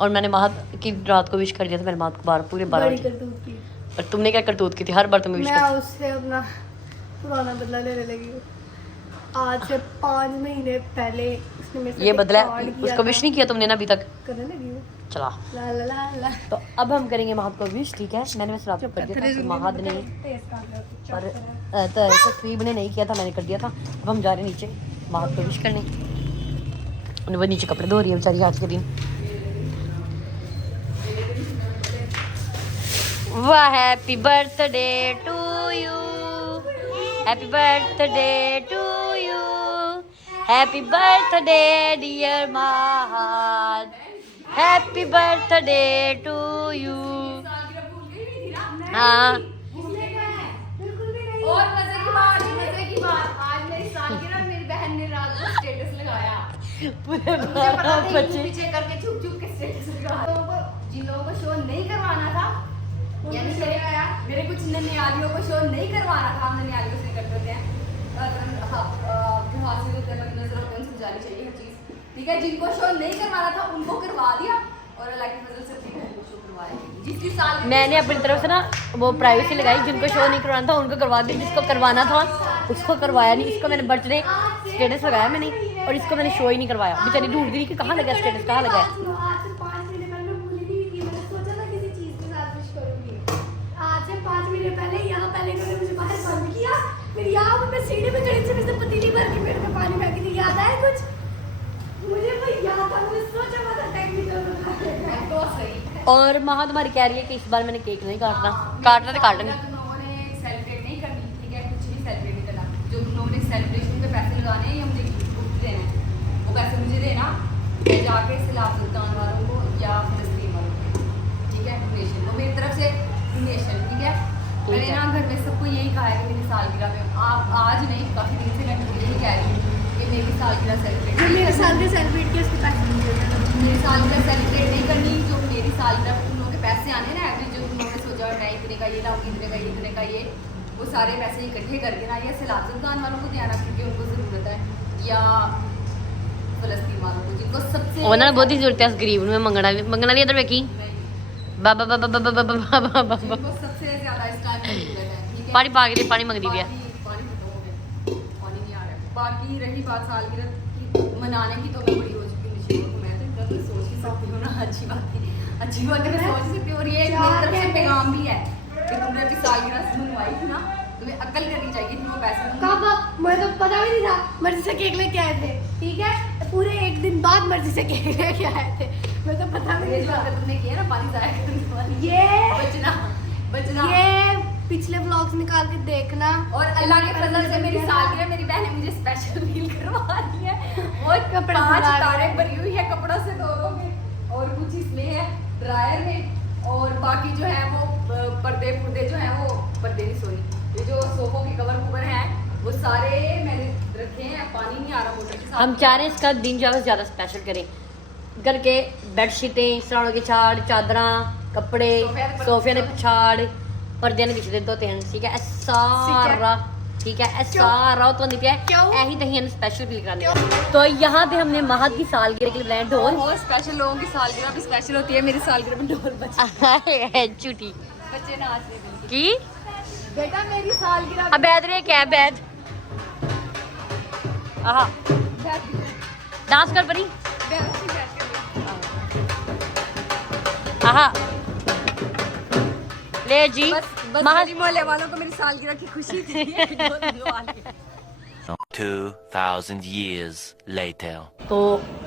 और मैंने महक की रात को विश कर दिया था, मैंने महक को बार पूरे 12 बजे। और तुमने क्या करतूत की थी? हर बार तुम विश मैं उससे अपना पुराना बदला लेने लगी हूँ। आज से 5 महीने पहले उसने मेरे से ये बदला कार्ड किया उसको था। विश नहीं किया तुमने ना अभी तक? करने लगी हूँ। चला ला ला ला ला। तो अब हम करेंगे महक को विश, ठीक है? मैंने वैसे आपको कर दिया था कि महक ने, पर तस्वीब ने नहीं किया था, मैंने कर दिया था। अब हम जा रहे हैं नीचे महक को विश करने। वो नीचे कपड़े धो रही है बेचारी आज के दिन। वाह, happy birthday to you, happy birthday to you, happy birthday dear Mahak, happy birthday to you. हाँ और मजे की बात आज मेरी सालगिरह, मेरी बहन ने रात को स्टेटस लगाया। पूरे मुझे पता था बच्चे पीछे करके छुप छुप के स्टेटस लगाया। जिन लोगों को शो नहीं करवाना था, यानी मेरे कुछ ननियालियों को शो नहीं करवाना था, हम ननियालियों से करते थे, समझानी चाहिए हर चीज, ठीक है? जिनको शो नहीं करवाना था उनको करवा दिया, और अल्लाह की फजल से अपनी बहन को शो करवाया। जिसकी साल मैंने अपनी तरफ से ना वो प्राइवेसी लगाई, जिनको शो नहीं करवाना था उनको करवा दी, जिसको करवाना था उसको करवाया नहीं। इसको मैंने बर्थडे स्टेटस लगाया मैंने, और इसको मैंने शो ही नहीं करवाया। बेचारी ढूंढ रही कि कहाँ लगा स्टेटस, कहाँ लगा है। और महा तुम्हारी कह रही है कि इस बार मैंने केक नहीं काटना, काटना तो काटना। उन्होंने सेलिब्रेट नहीं करनी, ठीक है? कुछ भी सेलिब्रेट नहीं करना। जो उन्होंने सेलिब्रेशन पे पैसे लगाने हैं या मुझे गिफ्ट देना है, वो पैसे मुझे देना, मैं जाके सैलाब सुल्तान वालों को या फिलिस्तीन वालों को, ठीक है? डोनेशन, तो मेरी तरफ से डोनेशन, ठीक है? मैंने ना घर में सबको यही कहा है कि मेरी सालगिरह में, आप आज नहीं काफ़ी दिन से मैं यही कह रही हूँ कि मेरी सालगिरह सेलिब्रेट, मेरे साल के सेलिब्रेट किया उसके पैसे नहीं देते। मेरी सालगिरह सेलिब्रेट नहीं करनी। जो मेरी सालगिरह उन लोगों के पैसे आने ना एवरेज, जो उन्होंने सोचा मैं इतने का ये लाऊंगी, इतने का ये, वो सारे पैसे इकट्ठे करके ना या सैलाब सुल्तान वालों को देना क्योंकि उनको ज़रूरत है, या फ़लस्तीन वालों को जिनको सबसे वो ना बहुत ही जरूरत है गरीब में मंगना मंगना नहीं इधर देखी बाबा बाबा बाबा बाबा बाबा जिनको सबसे ज़्यादा इस टाइम की ज़रूरत है, ठीक है? पानी पा के पानी मंगदी भी है। पानी नहीं आ रहा है। बाकी रही बात सालगिरह की मनाने की, तो मैं बड़ी हो चुकी हूँ, मैं तो इतना सोच ही सकती हूँ ना। अच्छी बात है, अच्छी बात है, मैं सोच सकती हूँ। और ये मेरी तरफ से पैगाम भी है कि तुमने अपनी सालगिरह मनवाई थी ना, तुम्हें अक्ल करनी चाहिए थी। वो पैसे कब? मुझे तो पता भी नहीं था। मर्जी से केक लेके आए थे, ठीक है? पूरे 1 दिन बाद मर्जी से केक लेके आए थे, मुझे तो पता भी नहीं था। तुमने किया ना पानी जाया करने वाली, ये बचना ये पिछले व्लॉग्स निकाल के देखना। और अल्लाह के फजल से मेरी सालगिरह, मेरी बहन ने मुझे स्पेशल मील करवा रही है। और कपड़ा 5 धुला तारे भरी हुई है कपड़ों से धो में, और कुछ इसमें है ड्रायर में, और बाकी जो है वो पर्दे जो हैं, वो पर्दे नहीं, सॉरी, ये जो सोफों के कवर हैं वो सारे मैंने रखे हैं। पानी नहीं आ रहा मोटर के साथ। हम चाह रहे हैं इसका दिन ज़्यादा से ज़्यादा स्पेशल करें। घर के बेडशीटें, सराणों की छाड़, चादरा, कपड़े, सोफे ने छाड़, पर्दे ने पिछले 2-3, ठीक है? सारा, ठीक है? सारा तो नहीं पिया ऐही तही स्पेशल फील कराने। तो यहाँ पे हमने महक की सालगिरह के लिए बनाया ढोल। बहुत स्पेशल, लोगों की सालगिरह भी स्पेशल होती है। मेरी सालगिरह में ढोल बजे, झूठी बच्चे नाच रहे हैं की बेटा। मेरी सालगिरह अब बैद रहे क्या बैद आहा डांस कर परी आहा ले जी। बस गली मोहल्ले वालों को मेरी सालगिरह की खुशी थी। 2000 years later. तो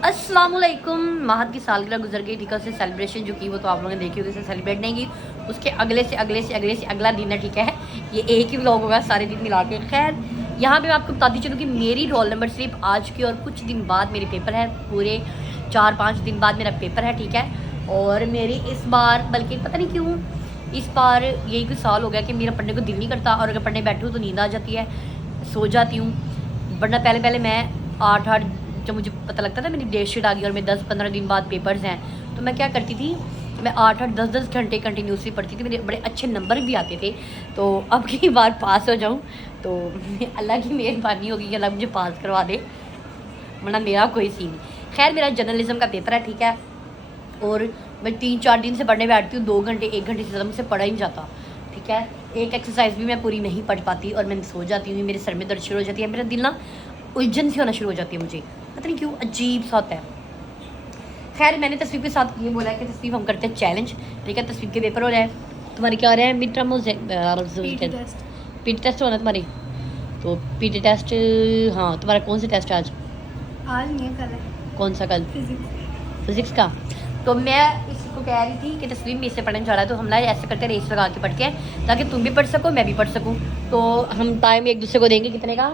अस्सलाम वालेकुम। महक की सालगिरह गुजर गई, ठीक है? उससे सेलिब्रेशन जो की वो तो आप लोगों ने देखी होगी, सेलिब्रेट नहीं की, उसके अगले से अगला दिन है, ठीक है? ये एक ही व्लॉग होगा सारे दिन मिला के। खैर यहाँ पे मैं आपको बताती चलूँ कि मेरी रोल नंबर स्लिप आज की, और कुछ दिन बाद मेरे पेपर है, पूरे 4-5 दिन बाद मेरा पेपर है, ठीक है? और मेरी इस बार, बल्कि पता नहीं क्यों इस बार यही कुछ साल हो गया कि मेरा पढ़ने को दिल नहीं करता, और अगर पढ़ने बैठूँ तो नींद आ जाती है, सो जाती हूँ। वरना पहले मैं 8 जब मुझे पता लगता था मेरी डेट शीट आ गई और मेरे 10-15 दिन बाद पेपर्स हैं, तो मैं क्या करती थी मैं 8-8 10-10 घंटे कंटिन्यूसली पढ़ती थी, मेरे बड़े अच्छे नंबर भी आते थे। तो अब की बार पास हो जाऊँ तो अल्लाह की मेहरबानी होगी कि अल्लाह मुझे पास करवा दे, वरना मेरा कोई सीन नहीं। खैर मेरा जर्नलिज्म का पेपर है, ठीक है, और मैं 3-4 दिन से पढ़ने बैठती हूँ, 2 घंटे 1 घंटे से ज़्यादा मुझसे पढ़ा ही नहीं जाता, ठीक है। एक एक्सरसाइज भी मैं पूरी नहीं पढ़ पाती और मैं सो जाती हूँ, मेरे सर में दर्द शुरू हो जाती है, मेरा दिल ना उलझन सी होना शुरू हो जाती है, मुझे पता नहीं क्यों अजीब सा होता है। खैर मैंने तस्वीर के साथ ये बोला है कि तस्वीर हम करते हैं चैलेंज, ठीक है। तस्वीर के पेपर हो रहे हैं, तुम्हारे क्या हो रहे हैं? मिड टर्म पीटी टेस्ट होना तुम्हारे, तो पीटी टेस्ट, हाँ तुम्हारा कौन सा टेस्ट है आज? आज नहीं है, कल है। कौन सा कल? फिजिक्स का। तो मैं इसको कह रही थी कि तस्वीर में इससे पढ़ने जा रहा है, तो हम ना ऐसे करते रेस लगा के पढ़ते हैं ताकि तुम भी पढ़ सको मैं भी पढ़ सकूँ। तो हम टाइम एक दूसरे को देंगे कितने का,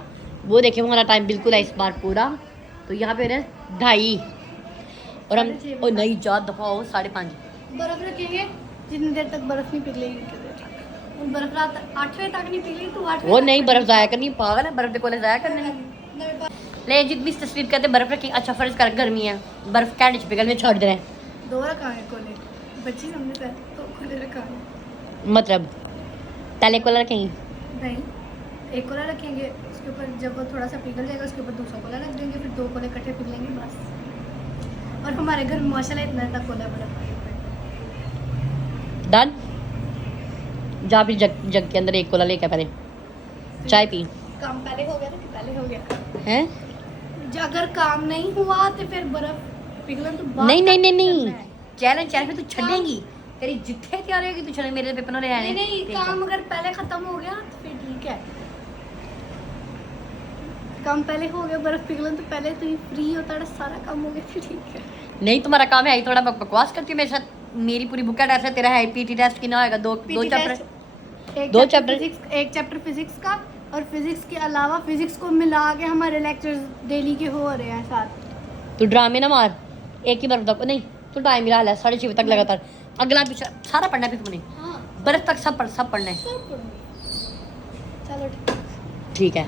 वो देखें, हमारा टाइम बिल्कुल है इस बार पूरा। तो यहाँ पे है 2:30 और हम ओ नहीं ज़्यादा दफ़ा हो 5:30 बर्फ रखेंगे, जितनी देर तक बर्फ नहीं पिघलेगी उतनी देर तक। और बर्फ रात 8 बजे तक नहीं पिघलेगी तो 8 वो नहीं बर्फ ज़ाया करनी, पागल है, बर्फ देखो ज़ाया करने में। मेरे पास ले जितनी इस तस्वीर कहते बर्फ रखें, अच्छा फर्ज कर गर्मी है, बर्फ कैंड च पिघल में छोड़ दे रहे हैं, 2 रखांगे कोले, बच्ची हमने पहले तो कोले रखांगे, मतलब पहले कोला रखें। नहीं एक कोला रखेंगे, उसके ऊपर जब वो थोड़ा सा पिघल जाएगा उसके ऊपर दूसरा कोला रख देंगे, फिर 2 कोले इकट्ठे पिघलेंगे बस। और हमारे घर माशाल्लाह इतना इतना कोला बर्फ डन। जा फिर जग के अंदर 1 कोला लेकर पहले चाय पी। काम पहले हो गया ना कि पहले हो गया हैं? अगर काम नहीं हुआ तो फिर बर्फ पिघलन तो बाद नहीं नहीं नहीं करना नहीं है। चैलेंज फिर तू छड़ेंगी, तेरी जितने तैयार होगी तू छड़ेगी, मेरे पेपर होने नहीं आने। नहीं काम अगर पहले खत्म हो गया तो फिर ठीक है, काम पहले हो गया, बर्फ पिघलन तो पहले तो फ्री होता है, सारा काम हो गया फिर ठीक है। नहीं तुम्हारा काम है, थोड़ा बकवास करती है मेरे साथ, मेरी पूरी बुक का टेस्ट है, तेरा है पीटी टेस्ट कितना होएगा? 2 चैप्टर, 2 चैप्टर, एक चैप्टर फिजिक्स का, और फिजिक्स के अलावा फिजिक्स को मिला के हमारे लेक्चर्स डेली के हो रहे हैं साथ। तू ड्रामे ना मार, एक ही बर्फ तक नहीं, तू टाइम मिला है 6:30 बजे तक लगातार, अगला पीछे सारा पढ़ना है फिर तुमने, हाँ बर्फ तक सब पढ़ना है, सब पढ़ूंगी। चलो ठीक है,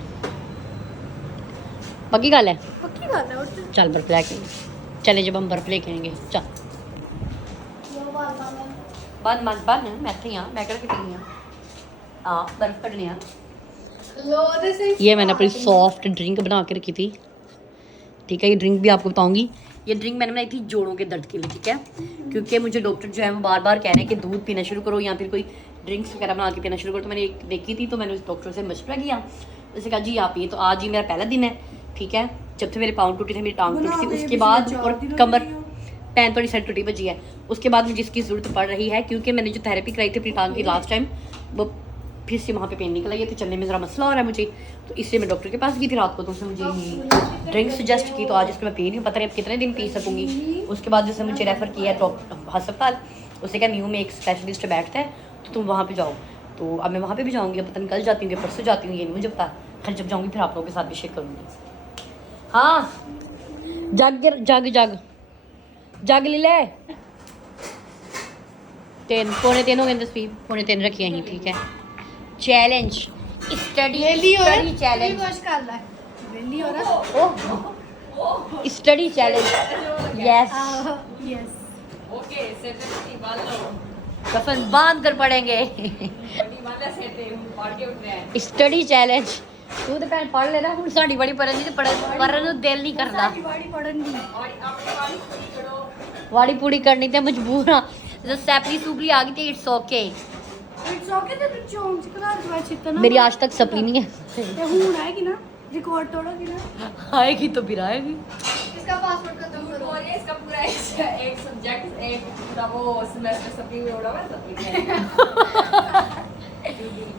पक्की गल है। पक्की बात है। और चल बर्फ लेके चले, जब हम बर्फ लेके आएंगे चल बंद मत बंद, मैं तो यहाँ मैं कर कितनी हाँ बर्फ कटनी है। ये मैंने अपनी सॉफ्ट ड्रिंक बना के रखी थी, ठीक है। ये ड्रिंक भी आपको बताऊंगी, ये ड्रिंक मैंने बनाई थी जोड़ों के दर्द के लिए, ठीक है, क्योंकि मुझे डॉक्टर जो है वो बार बार कह रहे हैं कि दूध पीना शुरू करो या फिर कोई ड्रिंक्स वगैरह बना के पीना शुरू करो। तो मैंने एक देखी थी, तो मैंने उस डॉक्टर से मशवरा किया, उसने कहा जी आप ये, तो आज ही मेरा पहला दिन है, ठीक है। जब से मेरे पाँव टूटे थे, मेरी टांग टूटी थी, उसके बाद और कमर पैन थोड़ी साइड टूटी बची है, उसके बाद मुझे इसकी ज़रूरत पड़ रही है, क्योंकि मैंने जो थेरेपी कराई थी अपनी टांग की लास्ट टाइम, वो फिर से वहाँ पे पेन निकल आई है, तो चलने में ज़रा मसला हो रहा है मुझे, तो इसलिए मैं डॉक्टर के पास गई थी रात को, तो उसने मुझे ड्रिंक सजेस्ट की, तो आज इसको मैं पी रही हूँ, पता नहीं अब कितने दिन पी सकूँगी। उसके बाद जैसे मुझे रेफ़र किया है डॉक्टर अस्पताल, उसने कहा न्यू में एक स्पेशलिस्ट बैठता है, तो तुम वहाँ पर जाओ। तो अब मैं वहाँ पर भी जाऊँगी, अब पता नहीं कल जाती हूँ कि परसों जाती हूँ, ये नहीं मुझे पता, खैर जब जाऊँगी फिर आप लोगों के साथ भी शेयर करूँगी। हाँ जग जग जग जग ले ले, 3:45 हो गए, तस्वीर 3:45 रखी यहीं, ठीक है। चैलेंज स्टडी चैलेंज, वेली हो रहा study challenge, yes yes okay set वाला कफन बांध कर पढ़ेंगे। बड़ी वाला सेट है, पढ़ के उठ रहे हैं। स्टडी चैलेंज, तू तो भैन पढ़ लेना, ਹੁਣ ਸਾਡੀ ਬੜੀ ਪੜਨ ਦੀ ਪੜਨ ਨੂੰ ਦਿਲ ਨਹੀਂ ਕਰਦਾ, वाड़ी पढ़न दी और अपनी वाली पूरी करो। ਵਾੜੀ ਪੂੜੀ ਕਰਨੀ ਤੇ ਮਜਬੂਰ ਆ, ਜਦੋਂ ਸੈਪਲੀ ਸੂਪਲੀ ਆ ਗਈ ਤੇ ਇਟਸ ਓਕੇ। इट्स ओके तो चोंग चिकना जो चितना मेरी आज तक सपली नहीं है, ते हुन आएगी ना, रिकॉर्ड तोड़ोगी ना, आएगी तो फिर आएगी। इसका पासवर्ड खत्म करो। और ये इसका पूरा एक सब्जेक्ट एक पूरा वो सेमेस्टर सप्ली में उड़ा हुआ है, सप्ली में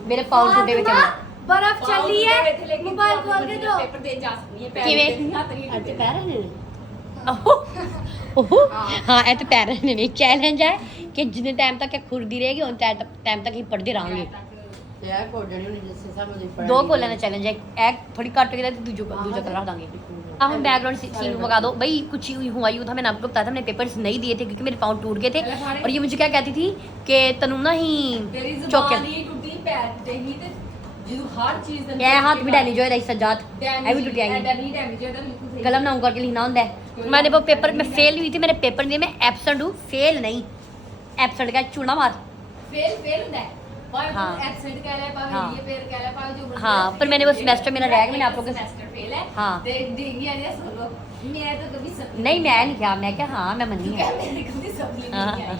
मेरे पाँव टूटे हुए थे, बर्फ चली है, मोबाइल खोल के दो। पेपर दे जा सकती है, किवें? यहाँ तक ਅੱਜ ਪੈਰਾਂ ਨੇ हाँ ਇਹ ਤੇ ਪੈਰਾਂ ਨੇ ਨਹੀਂ, ਚੈਲੰਜ ਹੈ ਕਿ ਜਿੰਨੇ ਟਾਈਮ ਤੱਕ ਇਹ ਖੁਰਦੀ ਰਹੇਗੀ ਉਨ ਟਾਈਮ ਤੱਕ ਹੀ ਪੜਦੇ ਰਹਾਂਗੇ। ਯਾਰ ਕੋਡਣੀ ਨਹੀਂ ਜਿਸ ਹਿਸਾਬ ਨਾਲ ਪੜ੍ਹ ਦੋ ਕੋਲਾਂ ਦਾ ਚੈਲੰਜ ਹੈ, ਇੱਕ ਥੋੜੀ ਘੱਟ ਹੋ ਗਈ ਤਾਂ ਦੂਜਾ ਕਰ रख देंगे। अब हम बैकग्राउंड सीन मंगा दो भाई, कुछ हुआ यूँ था, मैंने आपको बताया था, मैंने पेपर्स नहीं दिए थे क्योंकि मेरे पाँव टूट गए थे, और ये मुझे क्या कहती थी कि तनु ना ही तेरी चौके जुबान ही टूटी, पैर टूटे ही ते ਜਦੋਂ ਹਰ ਚੀਜ਼ ਦੇ क्या हाथ भी डैमेज होया सजात ऐ भी टूटिया ही नहीं डैमेज होता बिल्कुल सही कलम ना करके लिखना होता है। मैंने वो पेपर में फेल हुई थी, मैंने पेपर दिए, मैं एब्सेंट हूँ, फेल नहीं, एब्सेंट का चूना मार। फेल होता है भाई, हाँ। एब्सेंट कह रहा है भाई, हाँ। ये फेल कह रहा है भाई, जो हाँ, पर मैंने वो सेमेस्टर मेरा रह गया, मैंने आप लोगों के सेमेस्टर फेल है। हाँ। देंगे आने सुन लो, मैं तो कभी सब नहीं मैं नहीं क्या, मैं क्या हाँ मैं मनी है। मैंने कभी सब नहीं हाँ, आई।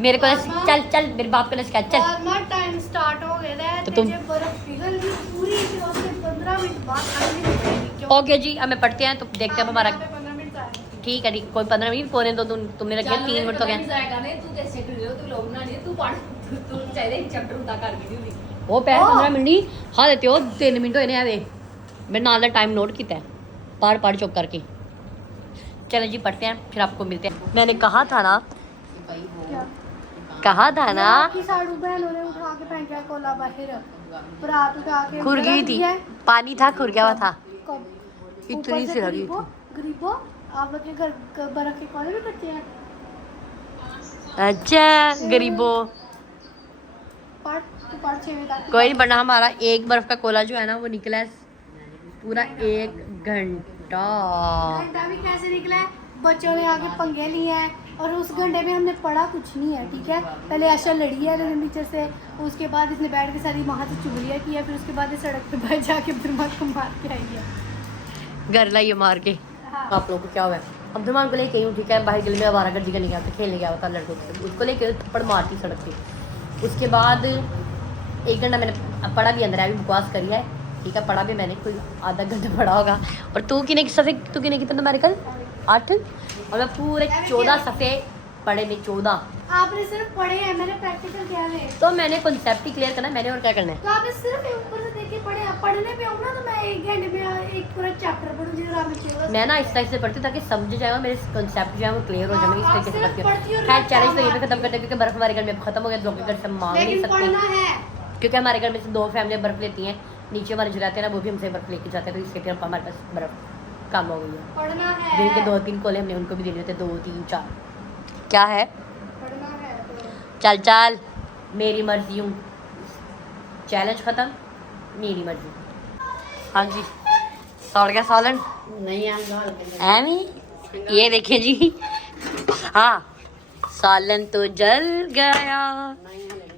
मेरे को चल चल मेरे बाप को शिकायत चल। और मां टाइम स्टार्ट हो गया है तो तो तुम- जब बर्फ पिघल गई पूरी फिर उसके 15 मिनट बाद आने लगेगी क्यों ओके जी, अब मैं पढ़ते हैं तो देखते हैं अब हमारा। 15 मिनट आएंगे। ठीक है ठीक, कोई 15 मिनट पौने दो, तुमने रखे 3 मिनट हो गए। तू कैसे कर रहे हो, तू लोग ना नहीं, तू पढ़, तू चाहिए चैप्टर उठा कर दी होगी। वो पैर 15 मिनट नहीं हाँ देते हो, 3 मिनट होए ने आवे। मैं नाल दा टाइम नोट किया है, पढ़ चुप करके। चलो जी पढ़ते हैं फिर आपको मिलते हैं। मैंने कहा था ना, क्या कहा था ना, कि साड़ू बहनों ने उठा के फेंक दिया कोला बाहर, परात उठा के खुर गई रख थी, दिया। पानी था खुर गया हुआ था। कब? इतनी ऊपर से सी लगी गरीबों गरीबों, आप लोग के घर बर्फ के कोले भी करते हैं। अच्छा गरीबों, पढ़ तू पढ़ 6 बजे तक। कोई नहीं बना। हमारा एक बर्फ का कोला जो है ना वो निकला है पूरा 1 घंटा। घंटा भी कैसे निकला है, बच्चों ने आगे पंगे लिए हैं और उस घंटे में हमने पढ़ा कुछ नहीं है, ठीक है। पहले आशा लड़ी है टीचर से, उसके बाद इसने बैठ के सारी वहाँ से चुगलियाँ की है, फिर उसके बाद ये सड़क पे बैठ जाके दिमाग को मार के आई है। घर लाइए मार के। हाँ। आप लोगों को क्या हुआ है? अब्दुलमान को लेके हूँ, ठीक है। भाई गली में आवारागर्दी करने गया था, खेलने गया था लड़कों से, उसको लेके थप्पड़ मारती सड़क पे। उसके बाद 1 घंटा मैंने पढ़ा भी, अंदर भी बकवास करी है, ठीक है। पढ़ा भी मैंने कोई आधा घंटा पढ़ा होगा। और तू कितने कितने तुम्हारे कल 8, और मैं पूरे 14 सफ़े पढ़े में 14। आपने सिर्फ पढ़े हैं, मैंने प्रैक्टिकल किया है। तो मैंने कॉन्सेप्ट ही क्लियर करना है मैंने, और क्या करना है। तो आपने सिर्फ ऊपर से देख के पढ़े हैं। पढ़ने पे आऊँ ना तो मैं 1 घंटे में एक पूरा चैप्टर पढ़ूँ जिस रात में चाहिए। मैं ना इस टाइप से पढ़ती हूँ ताकि समझ जाएगा, मेरे कॉन्सेप्ट जो है वो क्लियर हो जाए। मैं इस आप तरीके से सिर्फ पढ़ती पढ़ती हूँ। हो, खैर ना चैलेंज तो क्या यहीं पे खत्म करते हैं क्योंकि बर्फ हमारे घर में खत्म हो गया, लोगों के घर से मांग नहीं लेकिन पढ़ना सकती, है। क्योंकि हमारे घर में से 2 फैमिली बर्फ लेती हैं। नीचे हमारे जो रहते हैं ना वो भी हमसे बर्फ लेके जाते हैं, तो इसके लिए हमारे पास बर्फ कम हो गई है। पढ़ना है। दिन के 2-3 कोले हमने उनको भी देने होते, 2 3 4 क्या है। पढ़ना है तो। चल चल मेरी मर्जी हूँ, चैलेंज खत्म, मेरी मर्जी। हाँ जी सड़ गया सालन नहीं आम गाल के एमी, ये देखें जी। हाँ सालन तो जल गया।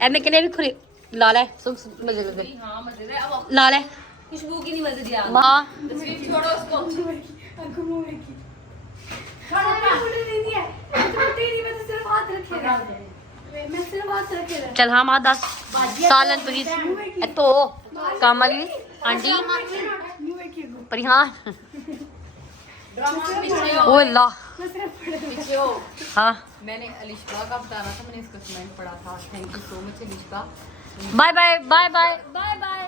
एमे किने भी खुरी लाल है, सुन मजे लगे हाँ मजे अब लाल है खुशबू की नहीं मजे दिया। माँ। तस्वीर छोड़ो उसको। आंखों मुंह में की। खाना मुझे नहीं है, तो तेरी मैं तो सिर्फ हाथ रखे रहा। मैं सिर्फ हाथ रखे रहा। चल हाँ माँ 10 सालन प्लीज। तो कामली आंटी मुंह में की गो। पर हाँ पीछे ओ अल्लाह। मैं सिर्फ पढ़ पीछे हो। हाँ मैंने अलिशबा का बताना था, मैंने इसका कमेंट पढ़ा था। Thank you so much Alishba. Bye bye bye bye bye bye.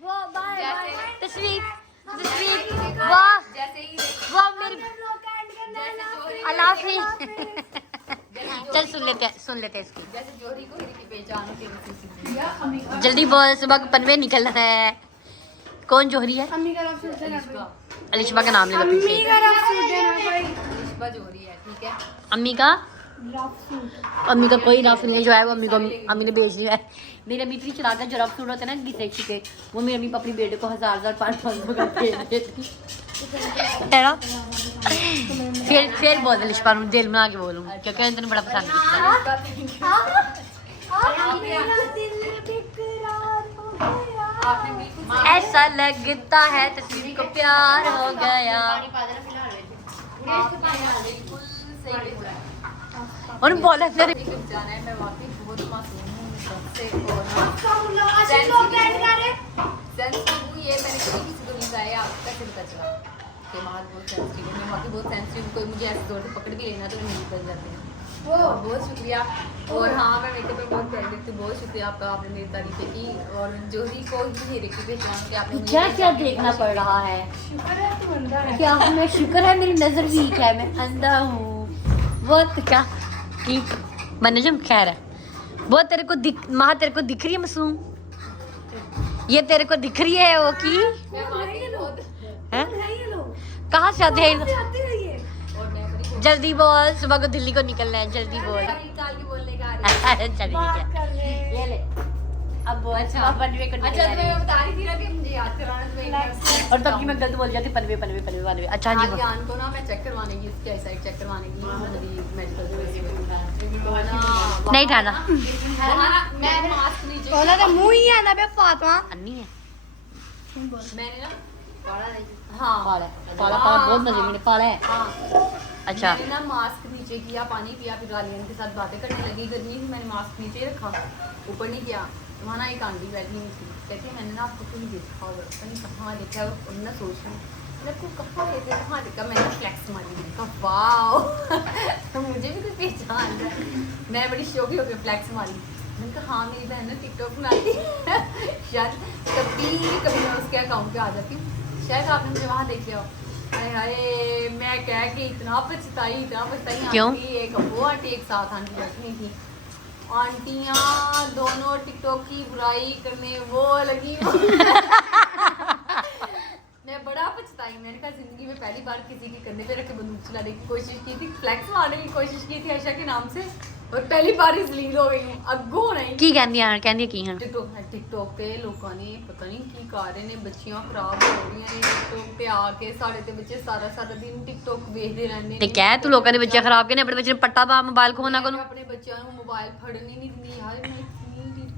वो बाय बाय। तस्वीर तस्वीर वाह जैसे ही वाह मेरी ब्लॉग का एंड करना है ना। अल्लाह हाफिज़। चल सुन लेते हैं इसकी। जैसे जोहरी को हीरे की पहचान होती है वैसे ही। जल्दी बोल, सुबह को पनवे निकलना है। कौन जोहरी है? अम्मी का नाम सुन देना अलिशबा अलिशबा का नाम ले लो अम्मी पीछे। का नाम सुन देना भाई। अलिशबा जोहरी है, ठीक है। अम्मी का रफ सूट। अम्मी का कोई रफ नहीं, जो है वो अम्मी ने बेच दिया है। मेरी अम्मी इतनी चला कर जो रफ सूट होते हैं ना गिसेक्सी के, वो मेरी अम्मी अपनी बेटे को 1000 500 का दे देती है ना। फिर बोल अलिशबा ਨੂੰ दिल बना के बोलूँ क्योंकि मैंने तेन बड़ा पसंद किया। मेरा दिल बेकरार हो गया। आपने बिल्कुल ऐसा लगता है तस्वीर को प्यार हो गया। बिल्कुल सही बोला है। और बोला तेरे जाना है, मैं वाकई बहुत मासूम हूँ सबसे। और ना सब आशिक लोग एंड कर रहे। सेंसिटिव हूँ, ये मैंने कभी किसी को नहीं बताया। आप कैसे पता चला कि माँ बहुत सेंसिटिव है? मैं वाकई बहुत सेंसिटिव हूँ। कोई मुझे ऐसे जोर से पकड़ के लेना तो मैं नहीं कर जाती हूँ। और बहुत शुक्रिया। और हाँ मैं मेकअप पे बहुत कर देती हूँ। बहुत शुक्रिया आपका, आपने मेरी तारीफें की। और जोहरी को ही हीरे की पहचान के आपने मुझे क्या क्या देखना पड़ रहा है। शुक्र है तू अंधा है। क्या मैं शुक्र है मेरी नजर वीक है, मैं अंधा हूँ। वो तो क्या की बनजम खैर है। वो तेरे को माँ तेरे को दिख रही है मासूम, ये तेरे को दिख रही है वो की मैं वाकई बहुत है। है ये लोग। कहाँ से आते हैं? आते हैं ये। और मैं बड़ी जल्दी बोल, सुबह को दिल्ली को निकलना है, जल्दी बोल। निकाल के बोलने का आ रही है। चल ठीक बात है, कर रहे हैं। ये ले अब बोल। अच्छा। सुबह बनवे को अच्छा निकलना तो है। मैं बता रही थी ना कि मुझे याद कराना तो मैं और तब की मैं गलत बोल जाती 95। अच्छा जी आलियान को ना मैं चेक करवाने की, इसकी आईसाइट चेक करवाने की मेडिकल नहीं ठाना मैं मास्क नीचे ਉਹਨਾਂ ਦਾ ਮੂੰਹ ਹੀ ਆਂਦਾ ਪਿਆ ਫਾਤਮਾ अन्नी है मैंने ना पाला हाँ पाला बहुत मजे में पाला है हाँ अच्छा मैंने ना मास्क नीचे किया, पानी पिया, फिर गालियन के साथ बातें करने लगी। गर्मी थी, मैंने मास्क नीचे ही रखा, ऊपर नहीं किया। वहाँ ना एक आंटी बैठी हुई थी, कहती है मैंने ना आपको क्यों देखा होगा, मैंने कहाँ देखा है, और ना सोच रहा हूँ मैंने आपको कहाँ देखा, कहाँ देखा। मैंने फ्लैक्स मारी, मैंने कहा वाओ तो मुझे भी कोई पहचान रहा है। मैं बड़ी शौकी होकर फ्लैक्स मारी। मैंने कहा हाँ मेरी बहन ने टिकटॉक बनाती शायद कभी मैं उसके अकाउंट पे आ जाती हूँ, शायद आपने मुझे वहाँ देख लिया हो। हाय हाय मैं कह के इतना पछताई क्यों? आंटी एक वो आंटी एक साथ आंटी बैठी थी, आंटियाँ दोनों टिकटॉक की बुराई करने वो लगी मैं बड़ा पछताई। मैंने कहा जिंदगी में पहली बार किसी के कंधे पे रख के बंदूक चलाने की कोशिश की थी, फ्लैक्स मारने की कोशिश की थी आयशा के नाम से, और पहली बार इसलिए हो गई हूँ अगो नहीं। की कहंदी की हैं टिकटॉक पे लोगों ने पता नहीं की कर रहे ने, बच्चियां खराब हो रही हैं टिकटॉक पे आके। साढ़े ते बच्चे सारा दिन टिकटॉक ਵੇਖਦੇ ਰਹਿੰਦੇ ਤੇ ਕਹਿ ਤੂੰ ਲੋਕਾਂ ਦੇ ਬੱਚੇ ਖਰਾਬ ਕਿਨੇ ਆਪਣੇ ਬੱਚੇ ਨੂੰ ਪੱਟਾ ਪਾ ਮੋਬਾਈਲ ਖੋਣਾ ਕੋਲ ਆਪਣੇ ਬੱਚਿਆਂ ਨੂੰ ਮੋਬਾਈਲ ਫੜਨ ਹੀ ਨਹੀਂ ਦਿੰਦੀ यार।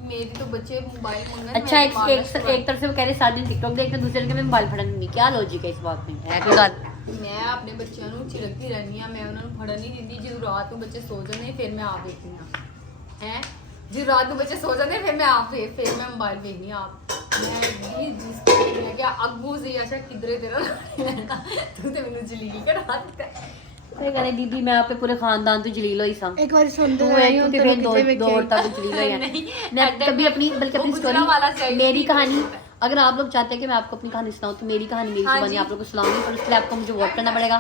मेरी तो बच्चे मोबाइल मंगन अच्छा एक तरफ से वो कह रहे सारे दिन टिकटॉक देखते दूसरे दिन मैं मोबाइल फड़न नहीं, क्या लॉजिक है इस बात में है कोई बात? मैं अपने बच्चों ਨੂੰ ਝਿੜਕਦੀ ਰਹਿੰਦੀ ਆ, ਮੈਂ ਉਹਨਾਂ ਨੂੰ ਫੜਨ ਨਹੀਂ ਦਿੰਦੀ। ਜਦੋਂ ਰਾਤ ਨੂੰ ਬੱਚੇ ਸੋ ਜਾਂਦੇ ਫਿਰ ਮੈਂ ਆਪ ਦੇਖਦੀ ਆ ਹੈ, ਜੇ ਰਾਤ ਨੂੰ ਬੱਚੇ ਸੋ ਜਾਂਦੇ ਫਿਰ ਮੈਂ ਆਪ ਫਿਰ ਮੈਂ मोबाइल देखनी आप। मैं जिस मैं क्या अग्गू से आशा किधरे तेरा तू तो मैंने जलील करा दिता। ਤੇ ਕਹਿੰਦੇ ਦੀਦੀ ਮੈਂ ਆਪੇ ਪੂਰੇ ਖਾਨਦਾਨ ਤੋਂ ਜਲੀਲ ਹੋਈ ਸਾਂ ਇੱਕ ਵਾਰੀ ਸੁਣਦੇ तू ਰਹੇ एक तो फिर दो और तक जलील होई है मैं कभी अपनी बल्कि अपनी स्टोरी मेरी कहानी अगर आप लोग चाहते हैं कि मैं आपको अपनी कहानी सुनाऊं तो मेरी कहानी मेरी जुबानी आप लोग को सुनाऊंगी, पर उसके लिए आपको मुझे वोट करना पड़ेगा।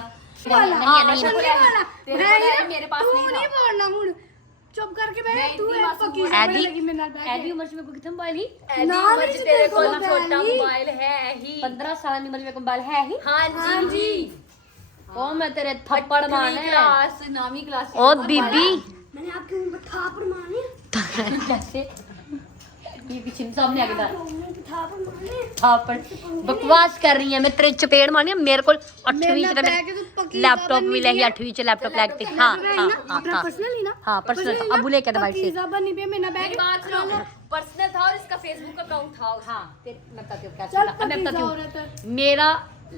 मेरे पास ਤੂੰ नहीं ਨਹੀਂ था। बोलना ਹੁਣ चुप करके बैठ मैं तू इतनी है मासूम पक्की हूँ। समझ लगी मेरे नाल बैठ ऐदी उम्र से मेरे को कितना मोबाइल ही ना नहीं जी, तेरे तेरे को को छोटा मोबाइल मोबाइल है ही। 15 साल की उम्र में मोबाइल है ही हाँ जी ओ मैं तेरे थप्पड़ मारने क्लास नामी क्लास ओ बीबी मैंने आपके मुंह पे थापड़ मारनी कैसे ये पीछे सामने आ गया थापड़ मारनी थापड़ बकवास कर रही है मैं तेरे चपेड़ मारनी है मेरे को 8वीं मेरे च बैग तो पक्की लैपटॉप मिले ही 8वीं च लैपटॉप लेके हां हां अपना हां पर्सनल ही ना हाँ पर्सनल अबू लेके दे बाइक से पिज्जा बनी पे मेरा बैग बात सुनो, पर्सनल था और इसका फेसबुक अकाउंट था। हाँ मैं बताती हूँ क्या चल चला। अब मैं बताती औरत हूँ मेरा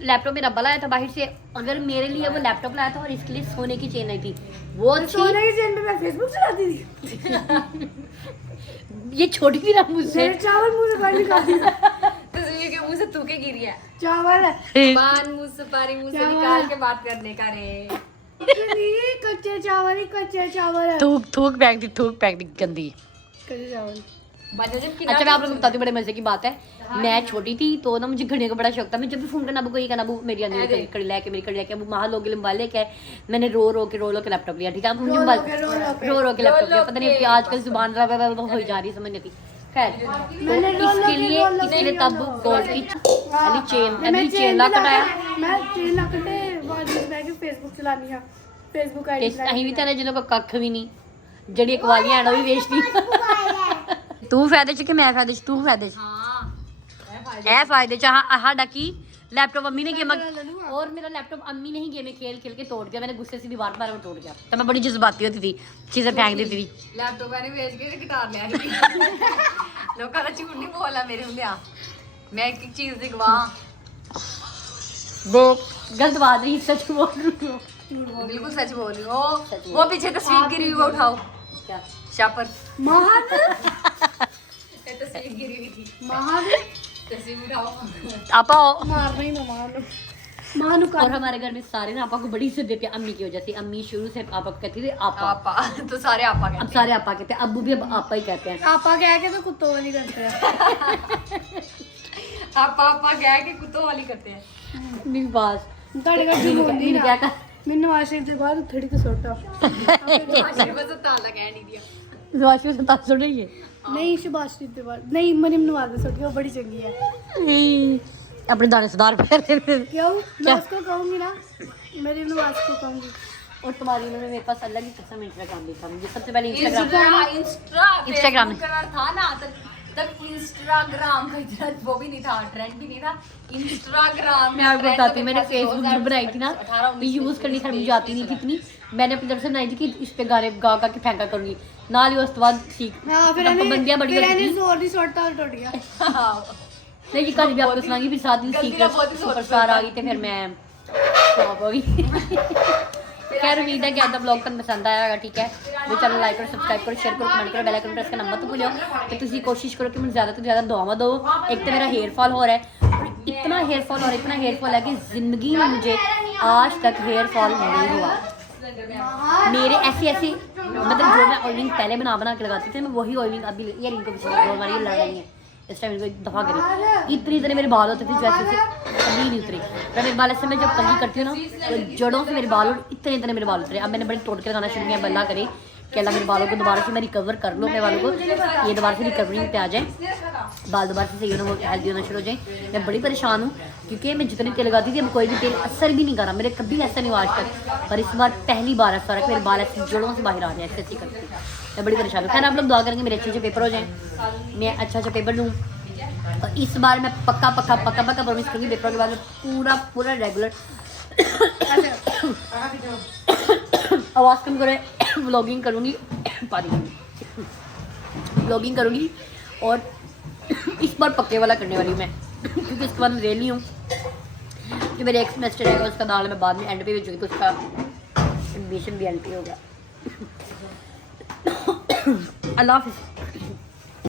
लैपटॉप मेरा बला आया था बाहर से, अगर मेरे लिए वो लैपटॉप लाया था और इसके लिए सोने की चेन आई थी वो थी सोने की चेन पे मैं फेसबुक चलाती थी ये छोटी थी ना मुझसे मेरे चावल मुंह से बाहर निकालती थी तस्वीर के मुंह से थूके गिरी है, चावल पान मुंह से पारी मुंह से क्या निकाल हुआ? के बात करने का रे। ये कच्चे चावल ही कच्चे चावल है थूक थूक फेंक दी गंदी। कच्चे चावल अच्छा मैं आप लोगों को बताती हूँ बड़े मजे की बात है, मैं छोटी थी तो ना मुझे घड़ने का बड़ा शौक था। मैं जब भी फोन करना कोई कहना अबू मेरी अंदर कड़ी लेके मेरी कड़ी लेके अबू महा लोग मोबाइल लेके आए, मैंने रो के लैपटॉप लिया। ठीक है मुझे मोबाइल रो के लैपटॉप लिया, पता नहीं कि आजकल जुबान हो जा रही समझ नहीं थी। खैर इसके लिए तब गोल्ड की चेन ला कटाया मैं चेन ला कटे बाद में बैठ के फेसबुक चलानी है फेसबुक ते आईडी अहीं भी तेरे जिन्हों को कख भी नहीं जड़ी कवालियां हैं वो भी बेचती तू फायदे च कि मैं फायदे च तू फायदे च हाँ ए फायदे च हाँ साडा की लैपटॉप अम्मी ने गेम और मेरा लैपटॉप अम्मी ने ही गेम खेल के तोड़ दिया। मैंने गुस्से से दीवार पर तोड़ दिया तो मैं बड़ी जज्बाती होती थी, चीजें फेंक देती थी। लैपटॉप मैंने बेच के गिटार लिया लोगों का झूठ नहीं बोला मेरे हुंदे मैं एक चीज दी गवाह वो गलत बात नहीं सच बोल रही हूँ। बिल्कुल सच बोल रही हूँ। वो पीछे तस्वीर गिरी हुई वो उठाओ क्या शापर महान तस्वीर गिरी हुई थी, महान तस्वीर उठाओ। आपा मारना ही ना महान और हमारे घर में सारे ना आपा को बड़ी इज्जत देते हैं अम्मी की वजह से। अम्मी शुरू से आपा को कहती थी आपा आपा तो सारे आपा अब कहते सारे आपा कहते हैं, अब्बू भी अब आपा ही कहते हैं। आपा कह के तो कुत्तों वाली करते हैं हैं। आपा कह के कुत्तों वाली करते हैं। मेरी बात ਤੁਹਾਡੇ ਘਰ ਦੀ ਹੁੰਦੀ क्या ਨਾ कर ਮੈਨੂੰ ਆਸ਼ਿਕ ਦੇ ਬਾਅਦ ਥੜੀ ਤੇ ਸੁੱਟਾ आशीर्वाद से ताला कह नहीं दिया। राशि से तास सुन रही है नहीं सुभाषित ਦੇ ਬਾਅਦ नहीं मरियम नवाज ने सुटी वो बड़ी चंगी है अपने दाने सुधार पर क्यों मैं उसको कहूंगी ना मरियम नवाज को कहूंगी। और तुम्हारी उम्र में मेरे पास अल्लाह की कसम इंस्टाग्राम देखा मुझे सबसे पहले इंस्टाग्राम इंस्टाग्राम Instagram था ना तो तब इंस्टाग्राम का इतना वो भी नहीं था, ट्रेंड भी नहीं था। इंस्टाग्राम मैं आपको बताती हूँ, मैंने फेसबुक जो बनाई थी ना, तो यूज़ करनी थी, मुझे आती नहीं थी इतनी। मैंने अपनी तरफ से बनाई थी कि इस पे गाने गा गा के फेंका करूँगी ना ही, उसके बाद ठीक हाँ फिर पाबंदियाँ बड़ी होती थी। जोर नहीं छोड़ता और टूट गया। नहीं, ये कहानी भी आपको सुनाऊंगी। फिर साथ में सीक्रेट सुपरस्टार आ गई थी, फिर मैं फ्लॉप हो गई। खैर उम्मीद है कि आपका ब्लॉग ਤੁਹਾਨੂੰ पसंद आया होगा। ठीक है, मेरे चैनल लाइक करो, सब्सक्राइब करो, शेयर करो, कमेंट करो, बेल आइकन प्रेस करना मत भूलियो। तो तुम कोशिश करो कि मुझे ज़्यादा से ज़्यादा दुआवां दो। एक तो मेरा हेयर फॉल हो रहा है, और इतना हेयर फॉल हो रहा है, इतना हेयर फॉल है कि ज़िंदगी में मुझे आज तक हेयर फॉल नहीं हुआ। मेरे ऐसी मतलब जो मैं ऑयलिंग पहले बना के लगाती थी, मैं वही ऑयलिंग अभी यार इनको पिछले 2 बार ये लड़ रही है। इस टाइम इनको एक दफ़ा करी, इतने मेरे बाल होते थे जैसे से कभी नहीं उतरे। पर मेरे बाल ऐसे मैं जब कंघी करती हूँ ना, तो जड़ों से मेरे बाल और इतने मेरे बाल उतरे। अब मैंने बड़े टोट के लगाना शुरू किया, बल्ला करे कि अल्लाह मेरे बालों को दोबारा से मैं रिकवर कर लूँ, मेरे बालों को ये दोबारा से रिकवरी पे आ जाए, बाल दोबारा से सही होना, वो हेल्दी होना शुरू हो जाए। मैं बड़ी परेशान हूँ क्योंकि मैं जितने तेल लगाती थी अब कोई भी तेल असर भी नहीं कर रहा, मेरे कभी ऐसा नहीं हुआ आज तक। पर इस बार पहली बार ऐसा रहा कि मेरे बाल ऐसे जड़ों से बाहर आ जाए, ऐसी करती मैं बड़ी परेशान हूँ। खैर आप लोग दुआ करेंगे मेरे अच्छे पेपर हो जाएँ, मैं अच्छा पेपर दूँ। और इस बार मैं पक्का प्रॉमिस करूँगी पेपर के बाद मैं पूरा रेगुलर आवाज़ कम करे व्लॉगिंग करूँगी, व्लॉगिंग करूँगी। और इस बार पक्के वाला करने वाली हूँ मैं, क्योंकि इसके बाद मैं रेली हूँ जो मेरे एक सेमेस्टर रहेगा उसका दाल मैं बाद में एंड पे भेजूँगी, तो उसका एडमिशन भी एंड पे होगा। अल्लाह हाफिज़।